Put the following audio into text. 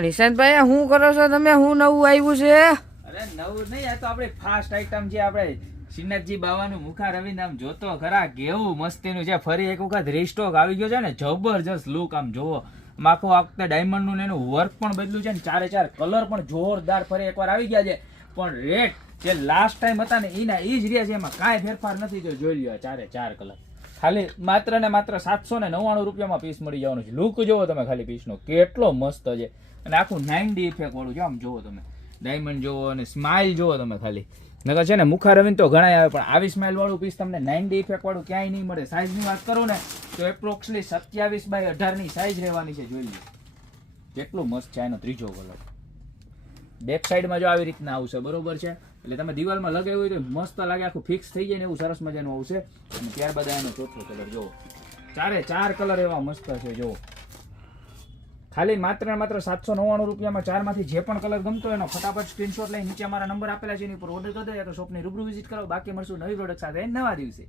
નિશાંતભાઈ શું કરો છો તમે? શું નવું આવ્યું છે? અરે નવું નહીં, આ તો આપણે ફાસ્ટ આઈટમ છે. આપણે શ્રીનાથજી બાવાનું મુખા રવિ નામ જોતો ખરા, કેવું મસ્તીનું છે. ફરી એક વખત રીસ્ટોક આવી ગયો છે ને, જબરજસ્ત લુક. આમ જોવો, આખું આ વખતે ડાયમંડ નું એનું વર્ક પણ બદલ્યું છે ને, ચારે ચાર કલર પણ જોરદાર ફરી એકવાર આવી ગયા છે. પણ રેટ જે લાસ્ટ ટાઈમ હતા ને એના એ જ રહ્યા છે, એમાં કાંઈ ફેરફાર નથી. જો જોઈ લ્યો, ચારે ચાર કલર ખાલી માત્ર ને માત્ર 799 રૂપિયામાં પીસ મળી જવાનું છે. લુક જોવો તમે ખાલી પીસનો, કેટલો મસ્ત છે. અને આખું 9D ઇફેક્ટ વાળું છે. આમ જોવો તમે, ડાયમંડ જોવો અને સ્માઇલ જોવો તમે ખાલી. નકર છે ને મુખા રવિન તો ઘણા આવે, પણ આવી સ્માઇલ વાળું પીસ તમને 9D ઇફેક્ટ વાળું ક્યાંય નહીં મળે. સાઇઝની વાત કરું ને તો એપ્રોક્સલી 27x18 ની સાઇઝ રહેવાની છે. જોઈ લો કેટલું મસ્ત છે. એનો ત્રીજો કલર બેક સાઈડમાં જો આવી રીતના આવશે, બરોબર છે. એટલે તમે દિવાલમાં લગાવ્યું હોય તો મસ્ત લાગે, આખું ફિક્સ થઈ જાય ને એવું સરસ મજાનું આવશે. અને ત્યારબાદ એનો ચોથો કલર જોવો, ચારે ચાર કલર એવા મસ્ત છે. જોવો, ખાલી માત્ર ને માત્ર 799 રૂપિયામાં ચારમાંથી જે પણ કલર ગમતો હોય એનો ફટાફટ સ્ક્રીનશોટ લઈ નીચે અમારા નંબર આપેલા છે એની પર ઓર્ડર કરી દો, યા તો શોપની રૂબરૂ વિઝિટ કરો. બાકી મળશું નવી પ્રોડક્ટ સાથે નવા દિવસે.